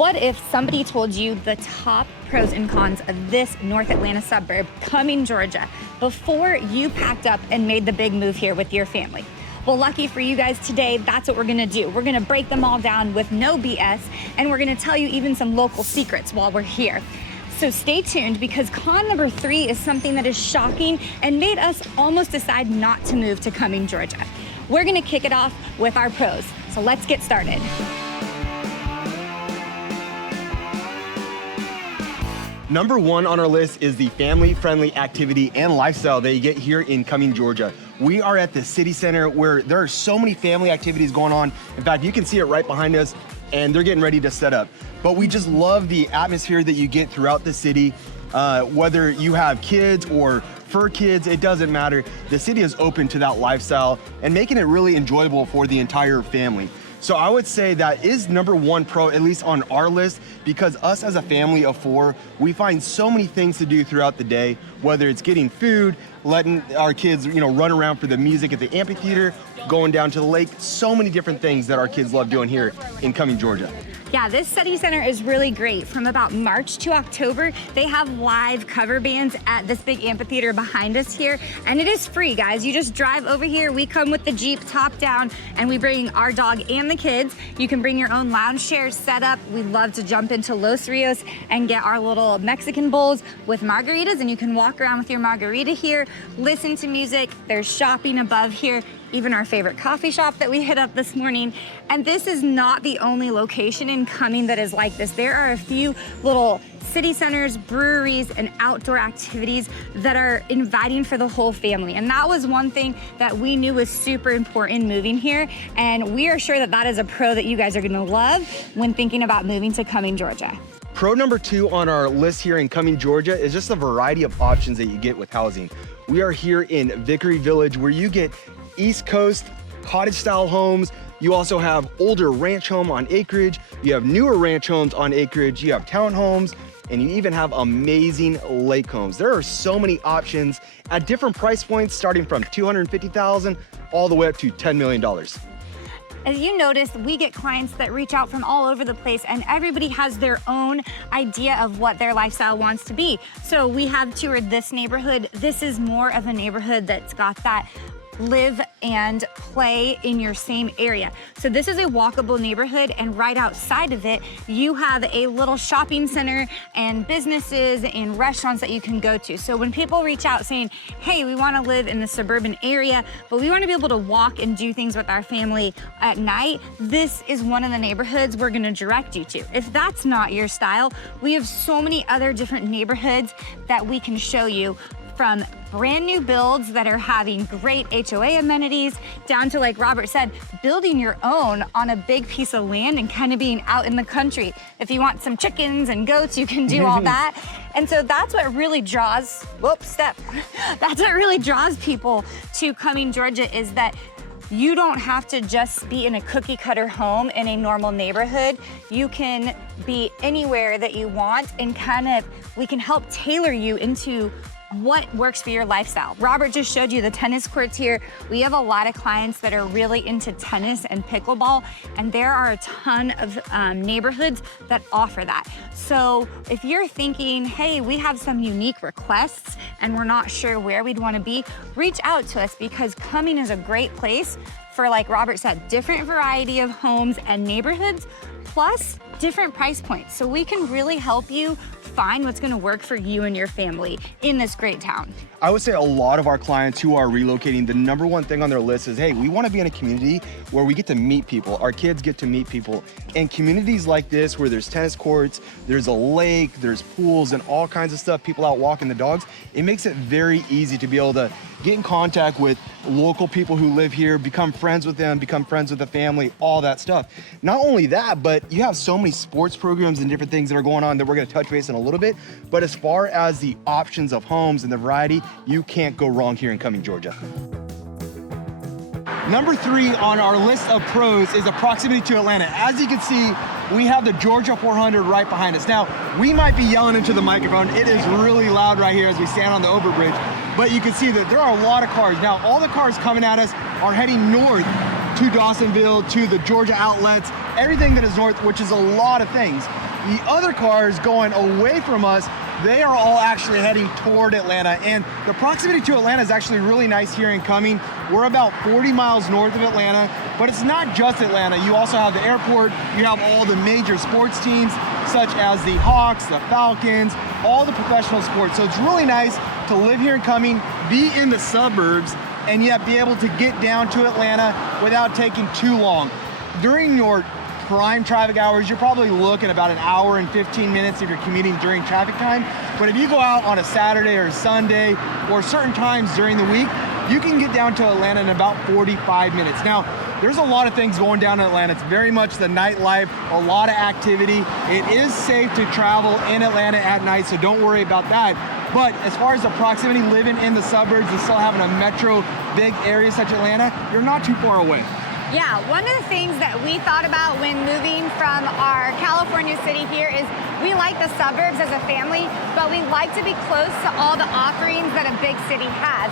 What if somebody told you the top pros and cons of this North Atlanta suburb, Cumming, Georgia, before you packed up and made the big move here with your family? Well, lucky for you guys today, that's what we're gonna do. We're gonna break them all down with no BS, and we're gonna tell you even some local secrets while we're here. So stay tuned, because con number 3 is something that is shocking and made us almost decide not to move to Cumming, Georgia. We're gonna kick it off with our pros. So let's get started. Number 1 on our list is the family-friendly activity and lifestyle that you get here in Cumming, Georgia. We are at the city center where there are so many family activities going on. In fact, you can see it right behind us, and they're getting ready to set up. But we just love the atmosphere that you get throughout the city. Whether you have kids or for kids, it doesn't matter. The city is open to that lifestyle and making it really enjoyable for the entire family. So I would say that is number 1 pro, at least on our list, because us as a family of 4, we find so many things to do throughout the day, whether it's getting food, letting our kids, run around for the music at the amphitheater, going down to the lake, so many different things that our kids love doing here in Cumming, Georgia. Yeah, this city center is really great. From about March to October, they have live cover bands at this big amphitheater behind us here, and it is free, guys. You just drive over here. We come with the Jeep top down, and we bring our dog and the kids. You can bring your own lounge chairs set up. We love to jump into Los Rios and get our little Mexican bowls with margaritas, and you can walk around with your margarita here, listen to music. There's shopping above here, even our favorite coffee shop that we hit up this morning. And this is not the only location in Cumming that is like this. There are a few little city centers, breweries, and outdoor activities that are inviting for the whole family. And that was one thing that we knew was super important moving here. And we are sure that that is a pro that you guys are gonna love when thinking about moving to Cumming, Georgia. Pro number 2 on our list here in Cumming, Georgia is just the variety of options that you get with housing. We are here in Vickery Village, where you get East Coast cottage style homes. You also have older ranch home on acreage. You have newer ranch homes on acreage. You have townhomes, and you even have amazing lake homes. There are so many options at different price points, starting from $250,000 all the way up to $10 million. As you notice, we get clients that reach out from all over the place, and everybody has their own idea of what their lifestyle wants to be. So we have toured this neighborhood. This is more of a neighborhood that's got that live and play in your same area. So this is a walkable neighborhood, and right outside of it, you have a little shopping center and businesses and restaurants that you can go to. So when people reach out saying, hey, we wanna live in the suburban area, but we wanna be able to walk and do things with our family at night, this is one of the neighborhoods we're gonna direct you to. If that's not your style, we have so many other different neighborhoods that we can show you, from brand new builds that are having great HOA amenities down to, like Robert said, building your own on a big piece of land and kind of being out in the country. If you want some chickens and goats, you can do all that. And so that's what really draws, that's what really draws people to Cumming, Georgia, is that you don't have to just be in a cookie cutter home in a normal neighborhood. You can be anywhere that you want, and we can help tailor you into what works for your lifestyle. Robert just showed you the tennis courts here. We have a lot of clients that are really into tennis and pickleball, and there are a ton of neighborhoods that offer that. So if you're thinking, hey, we have some unique requests and we're not sure where we'd wanna be, reach out to us, because Cumming is a great place for, like Robert said, different variety of homes and neighborhoods, plus different price points. So we can really help you find what's gonna work for you and your family in this great town. I would say a lot of our clients who are relocating, the number 1 thing on their list is, hey, we want to be in a community where we get to meet people. Our kids get to meet people. And communities like this, where there's tennis courts, there's a lake, there's pools and all kinds of stuff, people out walking the dogs, it makes it very easy to be able to get in contact with local people who live here, become friends with them, become friends with the family, all that stuff. Not only that, but you have so many sports programs and different things that are going on that we're going to touch base on a little bit. But as far as the options of homes and the variety, you can't go wrong here in Cumming, Georgia. Number 3 on our list of pros is the proximity to Atlanta. As you can see, we have the Georgia 400 right behind us. Now, we might be yelling into the microphone. It is really loud right here as we stand on the overbridge, but you can see that there are a lot of cars. Now, all the cars coming at us are heading north to Dawsonville, to the Georgia outlets, everything that is north, which is a lot of things. The other cars going away from us, they are all actually heading toward Atlanta. And the proximity to Atlanta is actually really nice here in Cumming. We're about 40 miles north of Atlanta, but it's not just Atlanta. You also have the airport, you have all the major sports teams, such as the Hawks, the Falcons, all the professional sports. So it's really nice to live here in Cumming, be in the suburbs, and yet be able to get down to Atlanta without taking too long. During your prime traffic hours, you're probably looking about an hour and 15 minutes if you're commuting during traffic time. But if you go out on a Saturday or a Sunday or certain times during the week, you can get down to Atlanta in about 45 minutes. Now, there's a lot of things going down in Atlanta. It's very much the nightlife, a lot of activity. It is safe to travel in Atlanta at night, so don't worry about that. But as far as the proximity, living in the suburbs and still having a metro big area such as Atlanta, you're not too far away. Yeah, one of the things that we thought about when moving from our California city here is we like the suburbs as a family, but we like to be close to all the offerings that a big city has.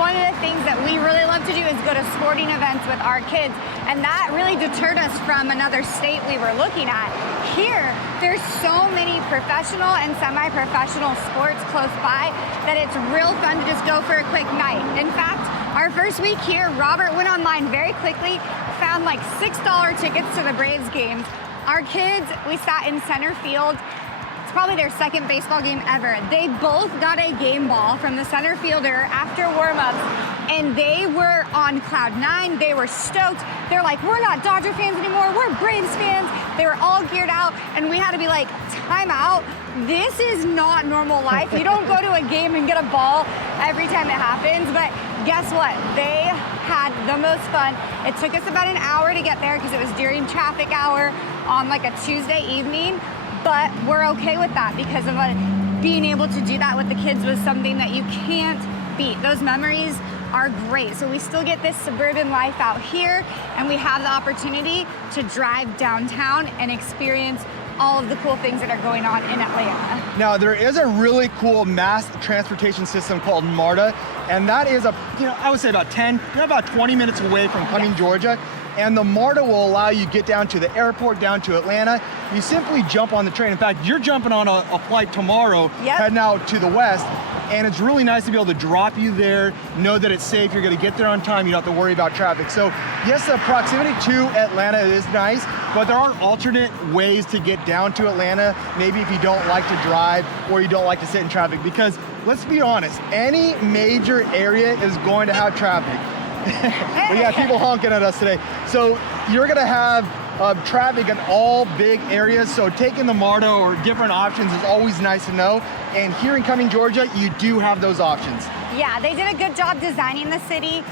One of the things that we really love to do is go to sporting events with our kids, and that really deterred us from another state we were looking at. Here, there's so many professional and semi-professional sports close by that it's real fun to just go for a quick night. In fact, our first week here, Robert went online very quickly, found like $6 tickets to the Braves games. Our kids, we sat in center field. It's probably their second baseball game ever. They both got a game ball from the center fielder after warm-ups, and they were on cloud nine. They were stoked. They're like, we're not Dodger fans anymore, we're Braves fans. They were all geared out, and we had to be like, time out. This is not normal life. You don't go to a game and get a ball every time it happens, but guess what? They had the most fun. It took us about an hour to get there because it was during traffic hour on like a Tuesday evening, but we're okay with that because of being able to do that with the kids was something that you can't beat. Those memories are great. So we still get this suburban life out here, and we have the opportunity to drive downtown and experience all of the cool things that are going on in Atlanta. Now, there is a really cool mass transportation system called MARTA, and that is I would say about 20 minutes away from Cumming, Georgia. And the MARTA will allow you to get down to the airport, down to Atlanta. You simply jump on the train. In fact, you're jumping on a flight tomorrow, heading out to the west. And it's really nice to be able to drop you there, know that it's safe, you're gonna get there on time, you don't have to worry about traffic. So yes, the proximity to Atlanta is nice, but there are alternate ways to get down to Atlanta, maybe if you don't like to drive or you don't like to sit in traffic, because let's be honest, any major area is going to have traffic. We got people honking at us today. So you're gonna have traffic in all big areas, so taking the MARTA or different options is always nice to know. And here in Cumming, Georgia, you do have those options. Yeah, they did a good job designing the city.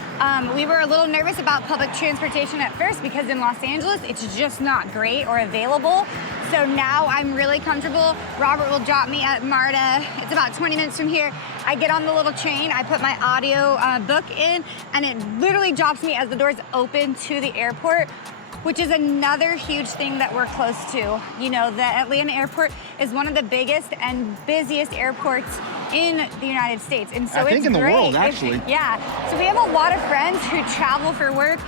We were a little nervous about public transportation at first because in Los Angeles, it's just not great or available. So now I'm really comfortable. Robert will drop me at MARTA. It's about 20 minutes from here. I get on the little train, I put my audio book in, and it literally drops me as the doors open to the airport, which is another huge thing that we're close to. You know, the Atlanta airport is one of the biggest and busiest airports in the United States. And so I think in the world, actually. Yeah, so we have a lot of friends who travel for work.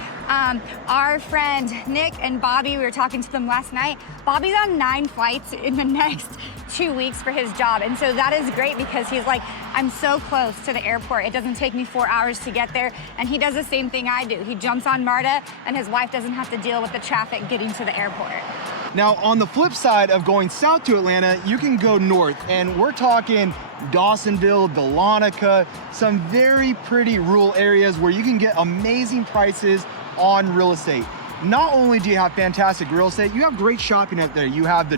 Our friend Nick and Bobby, we were talking to them last night. Bobby's on 9 flights in the next 2 weeks for his job. And so that is great because he's like, I'm so close to the airport. It doesn't take me 4 hours to get there. And he does the same thing I do. He jumps on MARTA and his wife doesn't have to deal with the traffic getting to the airport. Now, on the flip side of going south to Atlanta, you can go north, and we're talking Dawsonville, Dahlonega, some very pretty rural areas where you can get amazing prices on real estate. Not only do you have fantastic real estate, you have great shopping out there. You have the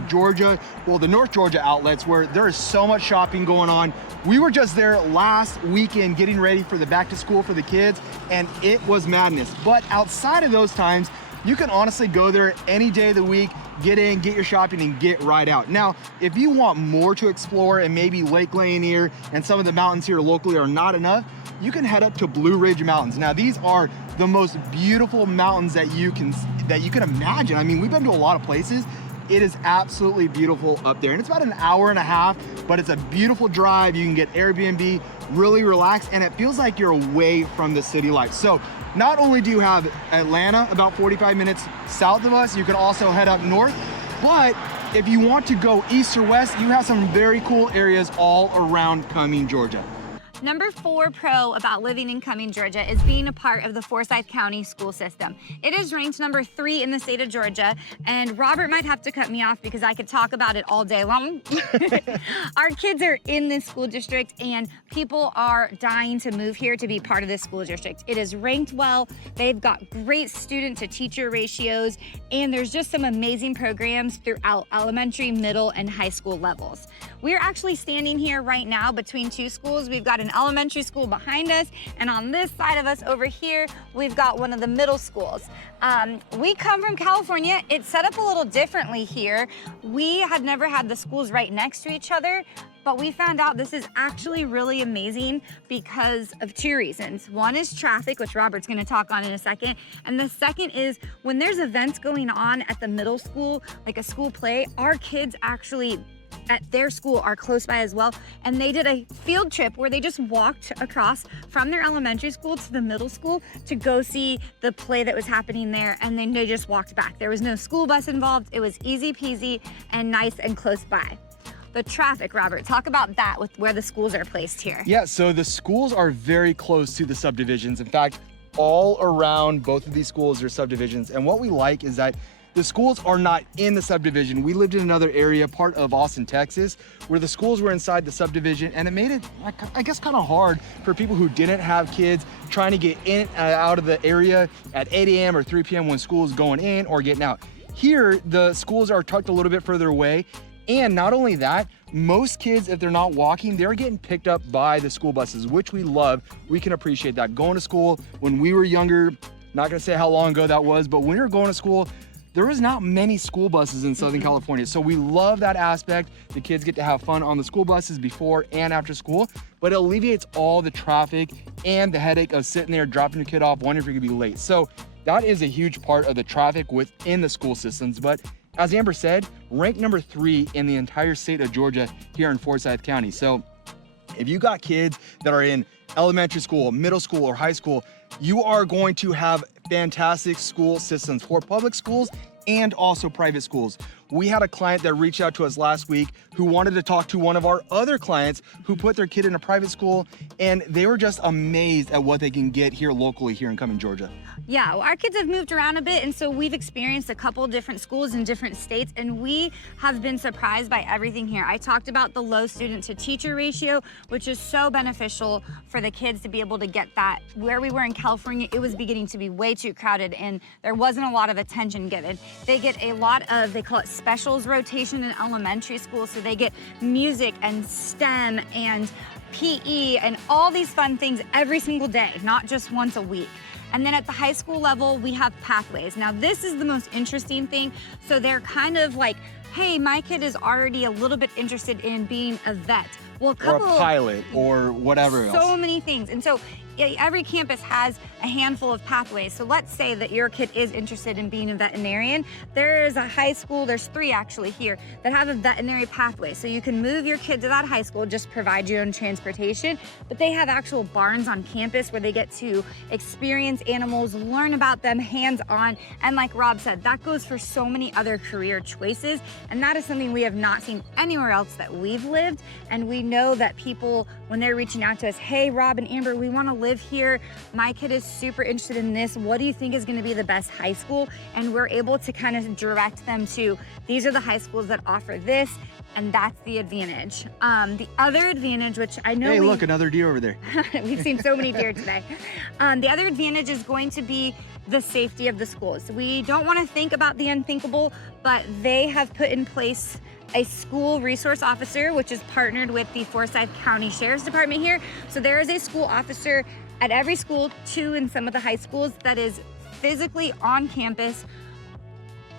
North Georgia outlets where there is so much shopping going on. We were just there last weekend getting ready for the back to school for the kids, and it was madness. But outside of those times, you can honestly go there any day of the week, get in, get your shopping, and get right out. Now, if you want more to explore and maybe Lake Lanier and some of the mountains here locally are not enough, you can head up to Blue Ridge Mountains. Now, these are the most beautiful mountains that you can imagine. I mean, we've been to a lot of places. It is absolutely beautiful up there. And it's about an hour and a half, but it's a beautiful drive. You can get Airbnb, really relax, and it feels like you're away from the city life. So not only do you have Atlanta about 45 minutes south of us, you can also head up north, but if you want to go east or west, you have some very cool areas all around Cumming, Georgia. Number 4 pro about living in Cumming, Georgia is being a part of the Forsyth County school system. It is ranked number 3 in the state of Georgia, and Robert might have to cut me off because I could talk about it all day long. Our kids are in this school district and people are dying to move here to be part of this school district. It is ranked well, they've got great student to teacher ratios, and there's just some amazing programs throughout elementary, middle, and high school levels. We're actually standing here right now between 2 schools. We've got an elementary school behind us, and on this side of us over here, we've got one of the middle schools. We come from California. It's set up a little differently here. We had never had the schools right next to each other, but we found out this is actually really amazing because of 2 reasons. One is traffic, which Robert's gonna talk on in a second, and the second is when there's events going on at the middle school, like a school play, our kids actually at their school are close by as well, and they did a field trip where they just walked across from their elementary school to the middle school to go see the play that was happening there, and then they just walked back. There was no school bus involved. It was easy peasy and nice and close by. The traffic, Robert, talk about that with where the schools are placed here. Yeah, so the schools are very close to the subdivisions. In fact, all around both of these schools are subdivisions, and what we like is that the schools are not in the subdivision. We lived in another area, part of Austin, Texas, where the schools were inside the subdivision, and it made it, I guess, kind of hard for people who didn't have kids trying to get in and out of the area at 8 a.m. or 3 p.m. when school is going in or getting out. Here, the schools are tucked a little bit further away, and not only that, most kids, if they're not walking, they're getting picked up by the school buses, which we love. We can appreciate that. Going to school when we were younger, not gonna say how long ago that was, but when we were going to school, there was not many school buses in Southern California. So we love that aspect. The kids get to have fun on the school buses before and after school, but it alleviates all the traffic and the headache of sitting there, dropping your kid off, wondering if you're gonna be late. So that is a huge part of the traffic within the school systems. But as Amber said, ranked number 3 in the entire state of Georgia here in Forsyth County. So if you got kids that are in elementary school, middle school, or high school, you are going to have fantastic school systems for public schools and also private schools. We had a client that reached out to us last week who wanted to talk to one of our other clients who put their kid in a private school, and they were just amazed at what they can get here locally here in Cumming, Georgia. Yeah, well, our kids have moved around a bit, and so we've experienced a couple different schools in different states, and we have been surprised by everything here. I talked about the low student to teacher ratio, which is so beneficial for the kids to be able to get that. Where we were in California, it was beginning to be way too crowded, and there wasn't a lot of attention given. They get a lot of, they call it specials rotation in elementary school, so they get music and STEM and PE and all these fun things every single day, not just once a week. And then at the high school level, we have pathways. Now this is the most interesting thing. So they're kind of like, hey, my kid is already a little bit interested in being a vet. Well, or a pilot or whatever else. So many things. And so every campus has a handful of pathways. So let's say that your kid is interested in being a veterinarian. There is a high school, there's 3 actually here, that have a veterinary pathway. So you can move your kid to that high school, just provide your own transportation, but they have actual barns on campus where they get to experience animals, learn about them hands-on. And like Rob said, that goes for so many other career choices. And that is something we have not seen anywhere else that we've lived. And we know that people, when they're reaching out to us, hey, Rob and Amber, we want to live here. My kid is super interested in this. What do you think is going to be the best high school? And we're able to kind of direct them to, these are the high schools that offer this, and that's the advantage. The other advantage, which I know— Hey, look, another deer over there. We've seen so many deer today. The other advantage is going to be the safety of the schools. We don't want to think about the unthinkable, but they have put in place a school resource officer, which is partnered with the Forsyth County Sheriff's Department here. So there is a school officer at every school, 2 in some of the high schools, that is physically on campus,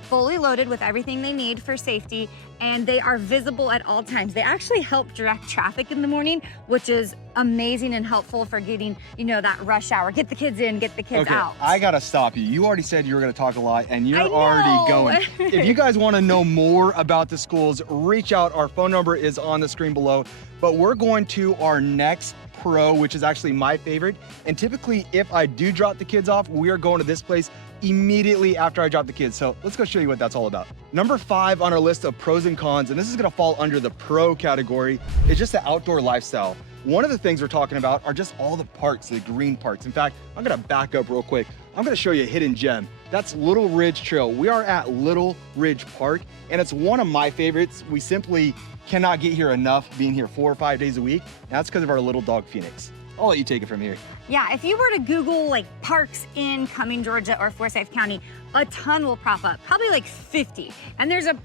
fully loaded with everything they need for safety, and they are visible at all times. They actually help direct traffic in the morning, which is amazing and helpful for getting, you know, that rush hour. Get the kids in, get the kids out. I gotta stop you. You already said you were gonna talk a lot, and you're already going. If you guys wanna know more about the schools, reach out. Our phone number is on the screen below. But we're going to our next pro, which is actually my favorite. And typically, if I do drop the kids off, we are going to this place immediately after I drop the kids. So let's go show you what that's all about. Number 5 on our list of pros and cons, and this is gonna fall under the pro category, is just the outdoor lifestyle. One of the things we're talking about are just all the parks, the green parks. In fact, I'm gonna back up real quick. I'm gonna show you a hidden gem. That's Little Ridge Trail. We are at Little Ridge Park, and it's one of my favorites. We simply cannot get here enough, being here 4 or 5 days a week. And that's because of our little dog, Phoenix. I'll let you take it from here. Yeah, if you were to Google like parks in Cumming, Georgia or Forsyth County, a ton will pop up, probably like 50. And there's a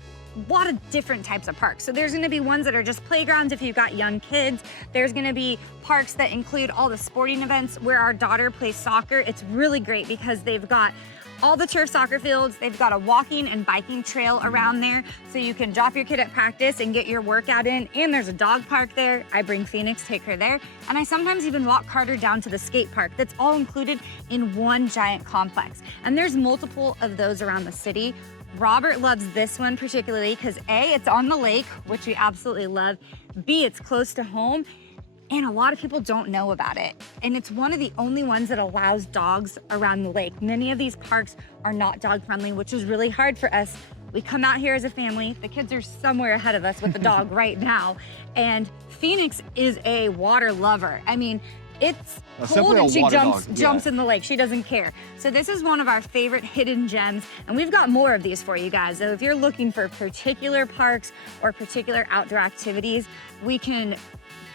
lot of different types of parks. So there's gonna be ones that are just playgrounds if you've got young kids. There's gonna be parks that include all the sporting events where our daughter plays soccer. It's really great because they've got all the turf soccer fields. They've got a walking and biking trail around there, so you can drop your kid at practice and get your workout in. And there's a dog park there. I bring Phoenix, take her there. And I sometimes even walk Carter down to the skate park. That's all included in one giant complex. And there's multiple of those around the city. Robert loves this one particularly because A, it's on the lake, which we absolutely love. B, it's close to home. And a lot of people don't know about it. And it's one of the only ones that allows dogs around the lake. Many of these parks are not dog friendly, which is really hard for us. We come out here as a family. The kids are somewhere ahead of us with the dog right now. And Phoenix is a water lover. I mean, it's cold and she jumps in the lake. She doesn't care. So this is one of our favorite hidden gems. And we've got more of these for you guys. So if you're looking for particular parks or particular outdoor activities, we can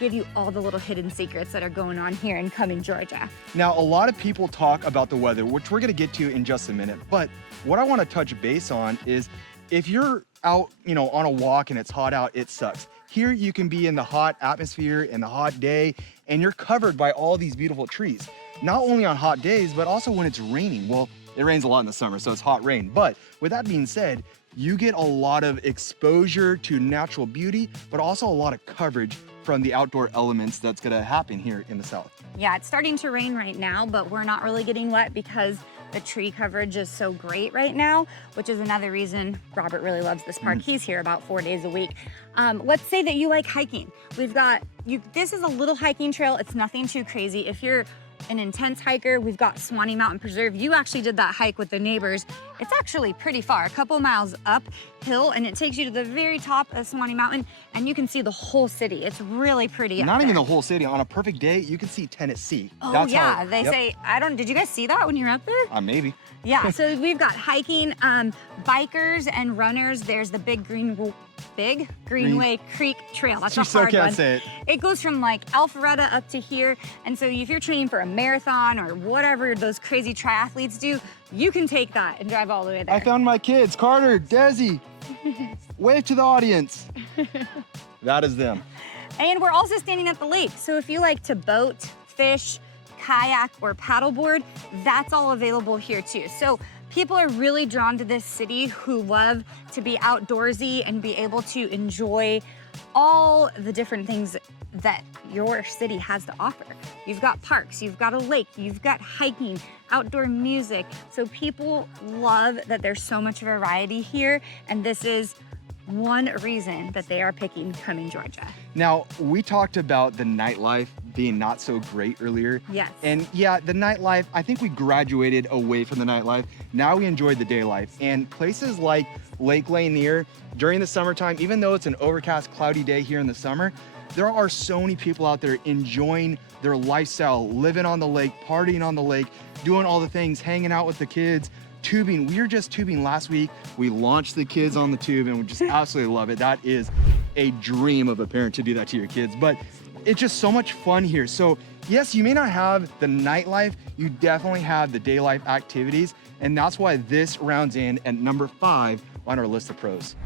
give you all the little hidden secrets that are going on here in Cumming, Georgia. Now, a lot of people talk about the weather, which we're gonna get to in just a minute. But what I wanna touch base on is if you're out, on a walk and it's hot out, it sucks. Here you can be in the hot atmosphere and the hot day, and you're covered by all these beautiful trees. Not only on hot days, but also when it's raining. Well, it rains a lot in the summer, so it's hot rain. But with that being said, you get a lot of exposure to natural beauty, but also a lot of coverage from the outdoor elements that's gonna happen here in the South. Yeah, it's starting to rain right now, but we're not really getting wet because the tree coverage is so great right now, which is another reason Robert really loves this park. He's here about 4 days a week. Let's say that you like hiking. We've got, this is a little hiking trail. It's nothing too crazy. If you're an intense hiker, we've got Swanee Mountain Preserve. You actually did that hike with the neighbors. It's actually pretty far, a couple miles uphill, and it takes you to the very top of Swanee Mountain, and you can see the whole city. It's really pretty Not even the whole city. On a perfect day, you can see Tennessee. Oh, that's they say, did you guys see that when you were up there? Maybe. Yeah, so we've got hiking, bikers and runners. There's the Big Greenway Creek Trail. That's a hard one. Say it. It goes from like Alpharetta up to here. And so if you're training for a marathon or whatever those crazy triathletes do, you can take that and drive all the way there. I found my kids, Carter, Desi. Wave to the audience. That is them. And we're also standing at the lake. So if you like to boat, fish, kayak, or paddleboard, that's all available here too. So people are really drawn to this city who love to be outdoorsy and be able to enjoy all the different things that your city has to offer. You've got parks, you've got a lake, you've got hiking, outdoor music. So people love that there's so much variety here, and this is one reason that they are picking Cumming, Georgia. Now, we talked about the nightlife being not so great earlier. Yes. And yeah, the nightlife, I think we graduated away from the nightlife. Now we enjoy the day life. And places like Lake Lanier, during the summertime, even though it's an overcast, cloudy day here in the summer, there are so many people out there enjoying their lifestyle, living on the lake, partying on the lake, doing all the things, hanging out with the kids, tubing. We were just tubing last week. We launched the kids on the tube and we just absolutely love it. That is a dream of a parent to do that to your kids, but it's just so much fun here. So yes, you may not have the nightlife, you definitely have the day life activities, and that's why this rounds in at number 5 on our list of pros.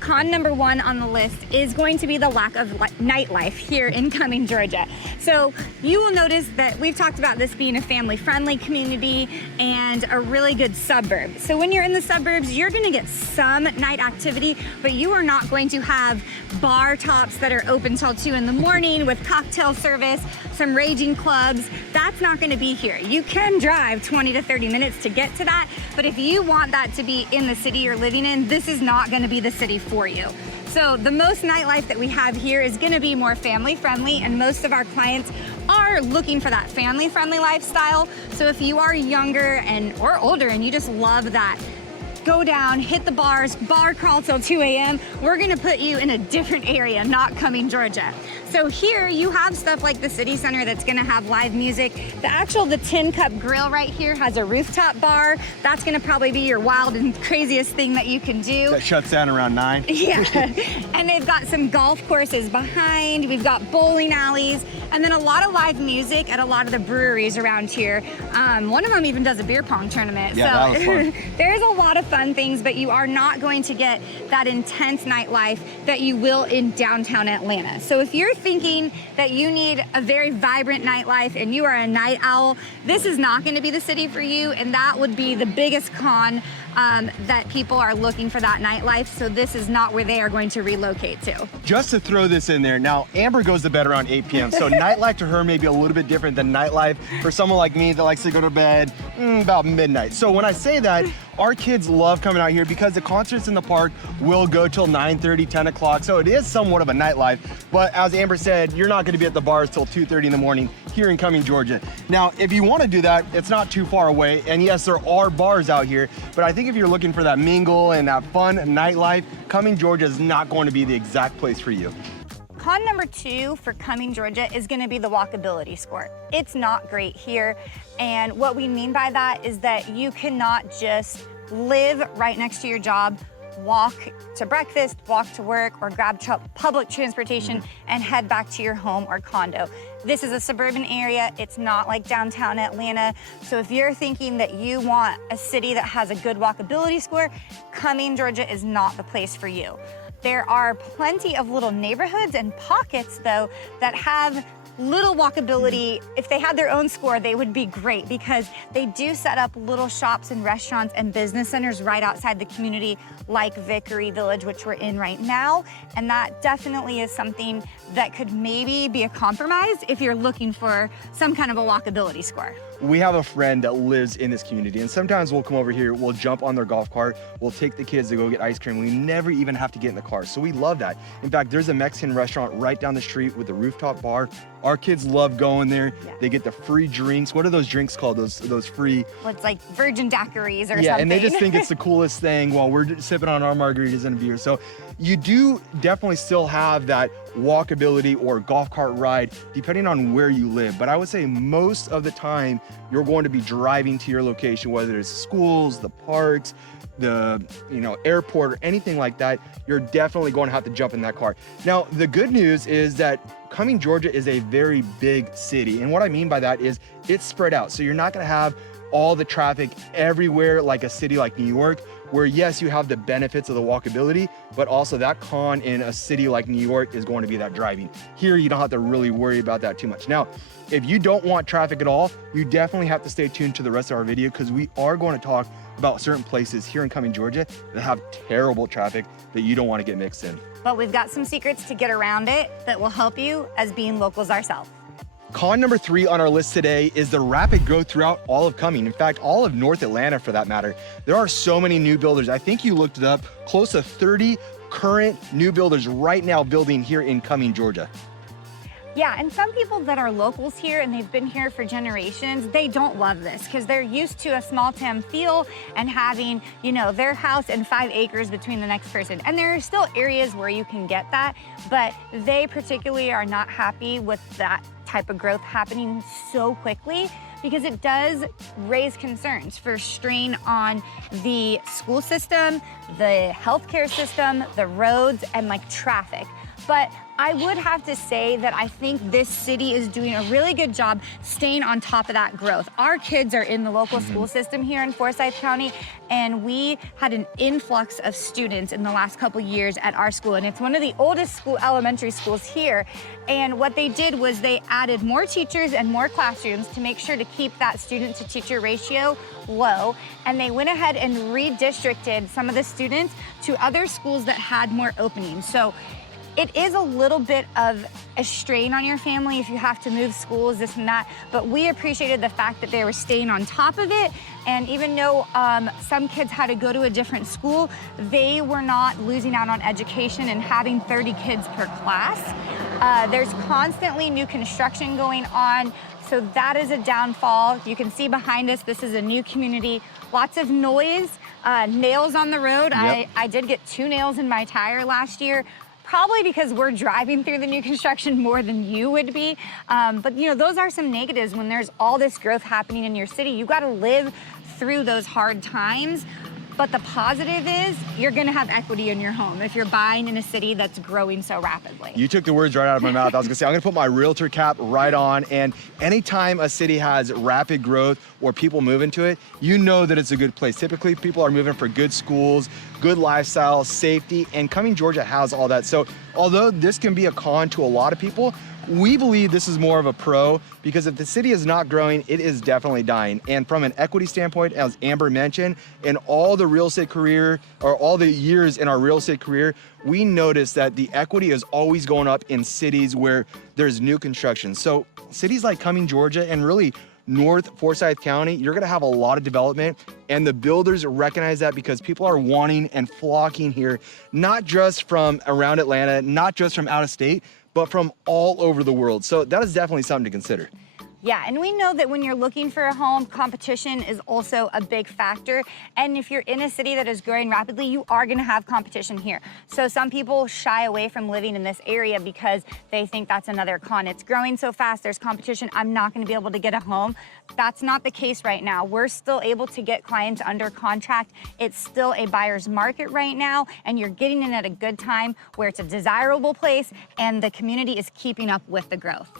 Con number 1 on the list is going to be the lack of nightlife here in Cumming, Georgia. So you will notice that we've talked about this being a family-friendly community and a really good suburb. So when you're in the suburbs, you're gonna get some night activity, but you are not going to have bar tops that are open till 2 in the morning with cocktail service, some raging clubs. That's not gonna be here. You can drive 20 to 30 minutes to get to that, but if you want that to be in the city you're living in, this is not gonna be the city for you. So the most nightlife that we have here is gonna be more family friendly, and most of our clients are looking for that family friendly lifestyle. So if you are younger or older and you just love that go down, hit the bars, bar crawl till 2 a.m., we're gonna put you in a different area, not Cumming, Georgia. So here you have stuff like the city center that's gonna have live music. The Tin Cup Grill right here has a rooftop bar. That's gonna probably be your wild and craziest thing that you can do. That shuts down around 9. Yeah, and they've got some golf courses behind. We've got bowling alleys, and then a lot of live music at a lot of the breweries around here. One of them even does a beer pong tournament. Yeah, so that was fun. there's a lot of fun things, but you are not going to get that intense nightlife that you will in downtown Atlanta. So if you're thinking that you need a very vibrant nightlife and you are a night owl, this is not going to be the city for you, and that would be the biggest con that people are looking for that nightlife. So this is not where they are going to relocate to. Just to throw this in there, now Amber goes to bed around 8 p.m. So nightlife to her may be a little bit different than nightlife for someone like me that likes to go to bed about midnight. So when I say that, our kids love coming out here because the concerts in the park will go till 9:30, 10 o'clock. So it is somewhat of a nightlife. But as Amber said, you're not gonna be at the bars till 2:30 in the morning here in Cumming, Georgia. Now, if you wanna do that, it's not too far away. And yes, there are bars out here, but I think if you're looking for that mingle and that fun nightlife, Cumming, Georgia is not going to be the exact place for you. Con number 2 for Cumming, Georgia is gonna be the walkability score. It's not great here. And what we mean by that is that you cannot just live right next to your job, walk to breakfast, walk to work, or grab public transportation and head back to your home or condo. This is a suburban area. It's not like downtown Atlanta. So if you're thinking that you want a city that has a good walkability score, Cumming, Georgia is not the place for you. There are plenty of little neighborhoods and pockets, though, that have little walkability. If they had their own score, they would be great because they do set up little shops and restaurants and business centers right outside the community, like Vickery Village, which we're in right now. And that definitely is something that could maybe be a compromise if you're looking for some kind of a walkability score. We have a friend that lives in this community, and sometimes we'll come over here, we'll jump on their golf cart, we'll take the kids to go get ice cream. We never even have to get in the car, so we love that. In fact, there's a Mexican restaurant right down the street with a rooftop bar. Our kids love going there. Yeah. They get the free drinks. What are those drinks called? Those free? Well, it's like virgin daiquiris or something. Yeah, and they just think it's the coolest thing while we're sipping on our margaritas and a beer. So you do definitely still have that walkability or golf cart ride depending on where you live. But I would say most of the time you're going to be driving to your location, whether it's schools, the parks, the airport or anything like that. You're definitely going to have to jump in that car. Now, the good news is that Cumming, Georgia is a very big city. And what I mean by that is it's spread out. So you're not going to have all the traffic everywhere like a city like New York, where yes, you have the benefits of the walkability, but also that con in a city like New York is going to be that driving. Here, you don't have to really worry about that too much. Now, if you don't want traffic at all, you definitely have to stay tuned to the rest of our video because we are going to talk about certain places here in Cumming, Georgia that have terrible traffic that you don't want to get mixed in. But we've got some secrets to get around it that will help you as being locals ourselves. Con number 3 on our list today is the rapid growth throughout all of Cumming. In fact, all of North Atlanta for that matter. There are so many new builders. I think you looked it up, close to 30 current new builders right now building here in Cumming, Georgia. Yeah, and some people that are locals here and they've been here for generations, they don't love this because they're used to a small town feel and having, their house and 5 acres between the next person. And there are still areas where you can get that, but they particularly are not happy with that type of growth happening so quickly because it does raise concerns for strain on the school system, the healthcare system, the roads, and traffic. But I would have to say that I think this city is doing a really good job staying on top of that growth. Our kids are in the local school system here in Forsyth County, and we had an influx of students in the last couple years at our school, and it's one of the oldest elementary schools here. And what they did was they added more teachers and more classrooms to make sure to keep that student to teacher ratio low, and they went ahead and redistricted some of the students to other schools that had more openings. So it is a little bit of a strain on your family if you have to move schools, this and that, but we appreciated the fact that they were staying on top of it. And even though some kids had to go to a different school, they were not losing out on education and having 30 kids per class. There's constantly new construction going on, so that is a downfall. You can see behind us, this is a new community, lots of noise, Nails on the road. Yep. I did get 2 nails in my tire last year. Probably because we're driving through the new construction more than you would be. But you know, those are some negatives when there's all this growth happening in your city. You gotta live through those hard times. But the positive is you're gonna have equity in your home if you're buying in a city that's growing so rapidly. You took the words right out of my mouth. I was gonna say, I'm gonna put my realtor cap right on, and anytime a city has rapid growth or people move into it, you know that it's a good place. Typically, people are moving for good schools, good lifestyle, safety, and Cumming, Georgia has all that. So although this can be a con to a lot of people, we believe this is more of a pro, because if the city is not growing, it is definitely dying. And from an equity standpoint, as Amber mentioned, in all the real estate career, or all the years in our real estate career, we noticed that the equity is always going up in cities where there's new construction. So cities like Cumming, Georgia, and really North Forsyth County, you're gonna have a lot of development, and the builders recognize that because people are wanting and flocking here, not just from around Atlanta, not just from out of state, but from all over the world. So that is definitely something to consider. Yeah, and we know that when you're looking for a home, competition is also a big factor. And if you're in a city that is growing rapidly, you are gonna have competition here. So some people shy away from living in this area because they think that's another con. It's growing so fast, there's competition, I'm not gonna be able to get a home. That's not the case right now. We're still able to get clients under contract. It's still a buyer's market right now, and you're getting in at a good time where it's a desirable place and the community is keeping up with the growth.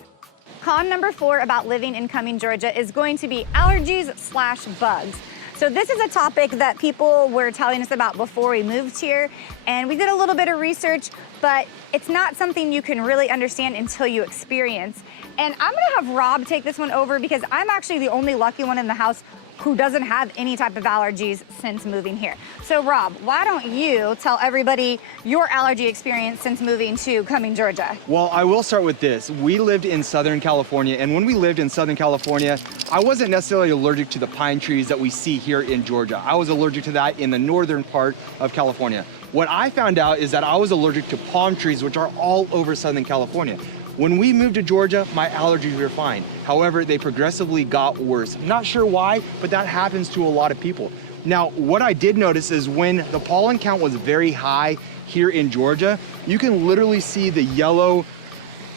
Con number 4 about living in Cumming, Georgia is going to be allergies/bugs. So this is a topic that people were telling us about before we moved here, and we did a little bit of research, but it's not something you can really understand until you experience. And I'm gonna have Rob take this one over because I'm actually the only lucky one in the house who doesn't have any type of allergies since moving here. So Rob, why don't you tell everybody your allergy experience since moving to Cumming, Georgia? Well, I will start with this. We lived in Southern California, and when we lived in Southern California, I wasn't necessarily allergic to the pine trees that we see here in Georgia. I was allergic to that in the northern part of California. What I found out is that I was allergic to palm trees, which are all over Southern California. When we moved to Georgia, my allergies were fine. However, they progressively got worse. I'm not sure why, but that happens to a lot of people. Now, what I did notice is when the pollen count was very high here in Georgia, you can literally see the yellow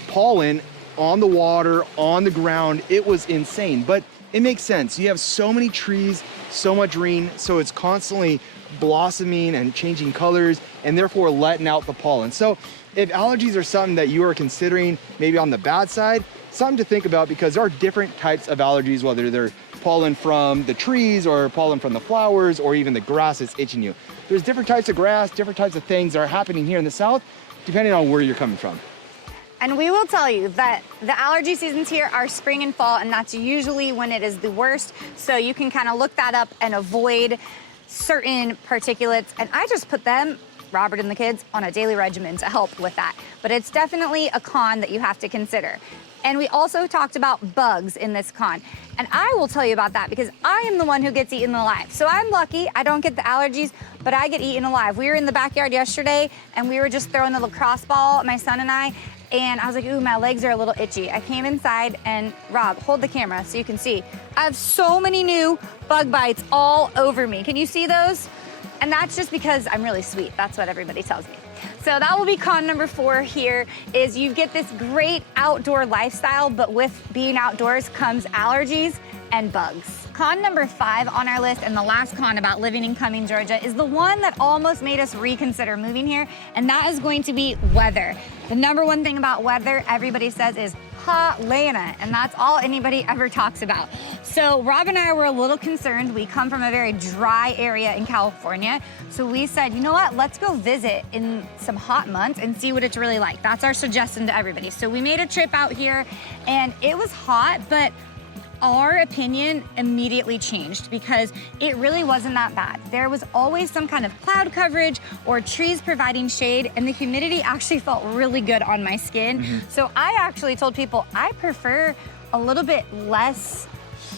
pollen on the water, on the ground. It was insane, but it makes sense. You have so many trees, so much rain, so it's constantly blossoming and changing colors, and therefore letting out the pollen. So if allergies are something that you are considering maybe on the bad side, something to think about, because there are different types of allergies, whether they're pollen from the trees or pollen from the flowers or even the grass that's itching you. There's different types of grass, different types of things that are happening here in the South, depending on where you're coming from. And we will tell you that the allergy seasons here are spring and fall, and that's usually when it is the worst. So you can kind of look that up and avoid certain particulates. And I just put them, Robert and the kids, on a daily regimen to help with that. But it's definitely a con that you have to consider. And we also talked about bugs in this con. And I will tell you about that because I am the one who gets eaten alive. So I'm lucky, I don't get the allergies, but I get eaten alive. We were in the backyard yesterday and we were just throwing the lacrosse ball, my son and I was like, ooh, my legs are a little itchy. I came inside and Rob, hold the camera so you can see. I have so many new bug bites all over me. Can you see those? And that's just because I'm really sweet. That's what everybody tells me. So that will be con number 4 here, is you get this great outdoor lifestyle, but with being outdoors comes allergies and bugs. Con number 5 on our list, and the last con about living in Cumming, Georgia, is the one that almost made us reconsider moving here, and that is going to be weather. The number one thing about weather, everybody says, is Hotlanta, and that's all anybody ever talks about. So Rob and I were a little concerned. We come from a very dry area in California, so we said, you know what, let's go visit in some hot months and see what it's really like. That's our suggestion to everybody. So we made a trip out here, and it was hot, but our opinion immediately changed because it really wasn't that bad. There was always some kind of cloud coverage or trees providing shade, and the humidity actually felt really good on my skin. So I actually told people I prefer a little bit less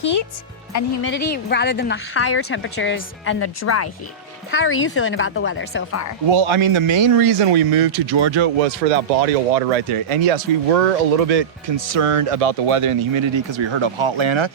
heat and humidity rather than the higher temperatures and the dry heat. How are you feeling about the weather so far? Well, I mean, the main reason we moved to Georgia was for that body of water right there. And yes, we were a little bit concerned about the weather and the humidity because we heard of Hotlanta.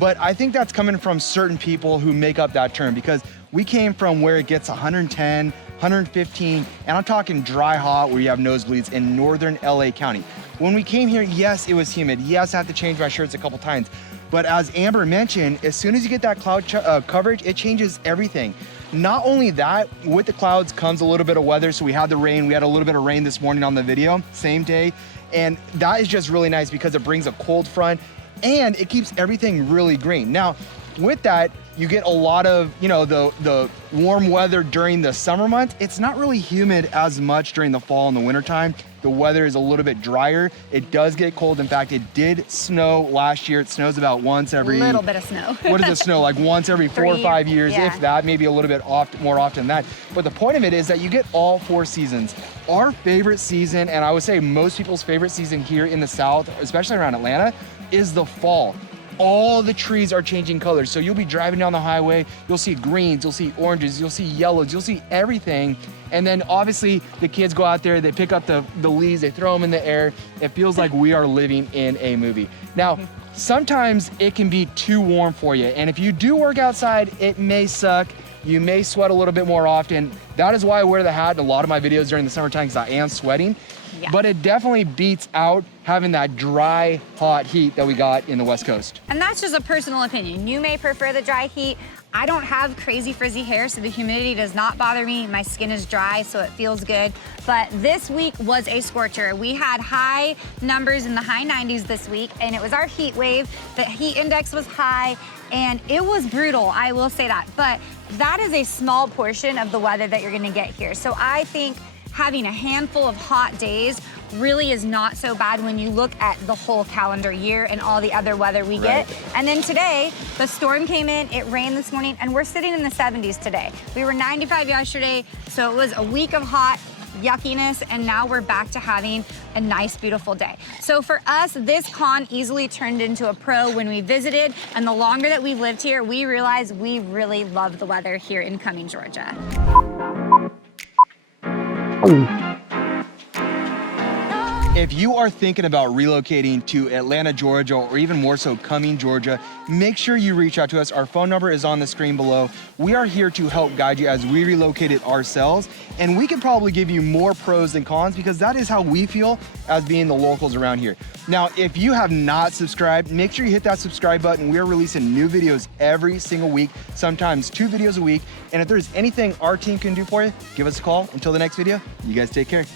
But I think that's coming from certain people who make up that term, because We came from where it gets 110, 115, and I'm talking dry hot where you have nosebleeds in northern LA County. When we came here, yes, it was humid. Yes, I have to change my shirts a couple times. But as Amber mentioned, as soon as you get that cloud coverage, it changes everything. Not only that, with the clouds comes a little bit of weather. So we had the rain. We had a little bit of rain this morning on the video, same day. And that is just really nice because it brings a cold front and it keeps everything really green. Now, with that, you get a lot of, you know, the warm weather during the summer months. It's not really humid as much during the fall and the winter time. The weather is a little bit drier. It does get cold. In fact, it did snow last year. It snows about once every... little bit of snow. What does it snow? Like once every 4 or 5 years, yeah. if that, maybe a little bit more often than that. But the point of it is that you get all 4 seasons. Our favorite season, and I would say most people's favorite season here in the South, especially around Atlanta, is the fall. All the trees are changing colors. So you'll be driving down the highway, you'll see greens, you'll see oranges, you'll see yellows, you'll see everything. And then obviously the kids go out there, they pick up the leaves, they throw them in the air. It feels like we are living in a movie. Now, sometimes it can be too warm for you. And if you do work outside, it may suck. You may sweat a little bit more often. That is why I wear the hat in a lot of my videos during the summertime, because I am sweating. Yeah. But it definitely beats out having that dry, hot heat that we got in the West Coast. And that's just a personal opinion. You may prefer the dry heat. I don't have crazy frizzy hair, so the humidity does not bother me. My skin is dry, so it feels good. But this week was a scorcher. We had high numbers in the high 90s this week, and it was our heat wave. The heat index was high, and it was brutal, I will say that. But that is a small portion of the weather that you're gonna get here. So I think having a handful of hot days really is not so bad when you look at the whole calendar year and all the other weather we get. And then today, the storm came in, it rained this morning, and we're sitting in the 70s today. We were 95 yesterday, so it was a week of hot yuckiness, and now we're back to having a nice, beautiful day. So for us, this con easily turned into a pro when we visited, and the longer that we've lived here, we realized we really love the weather here in Cumming, Georgia. If you are thinking about relocating to Atlanta, Georgia, or even more so Cumming, Georgia, make sure you reach out to us. Our phone number is on the screen below. We are here to help guide you as we relocate it ourselves, and we can probably give you more pros than cons because that is how we feel as being the locals around here. Now, if you have not subscribed, make sure you hit that subscribe button. We are releasing new videos every single week, sometimes 2 videos a week. And if there's anything our team can do for you, give us a call. Until the next video, you guys take care.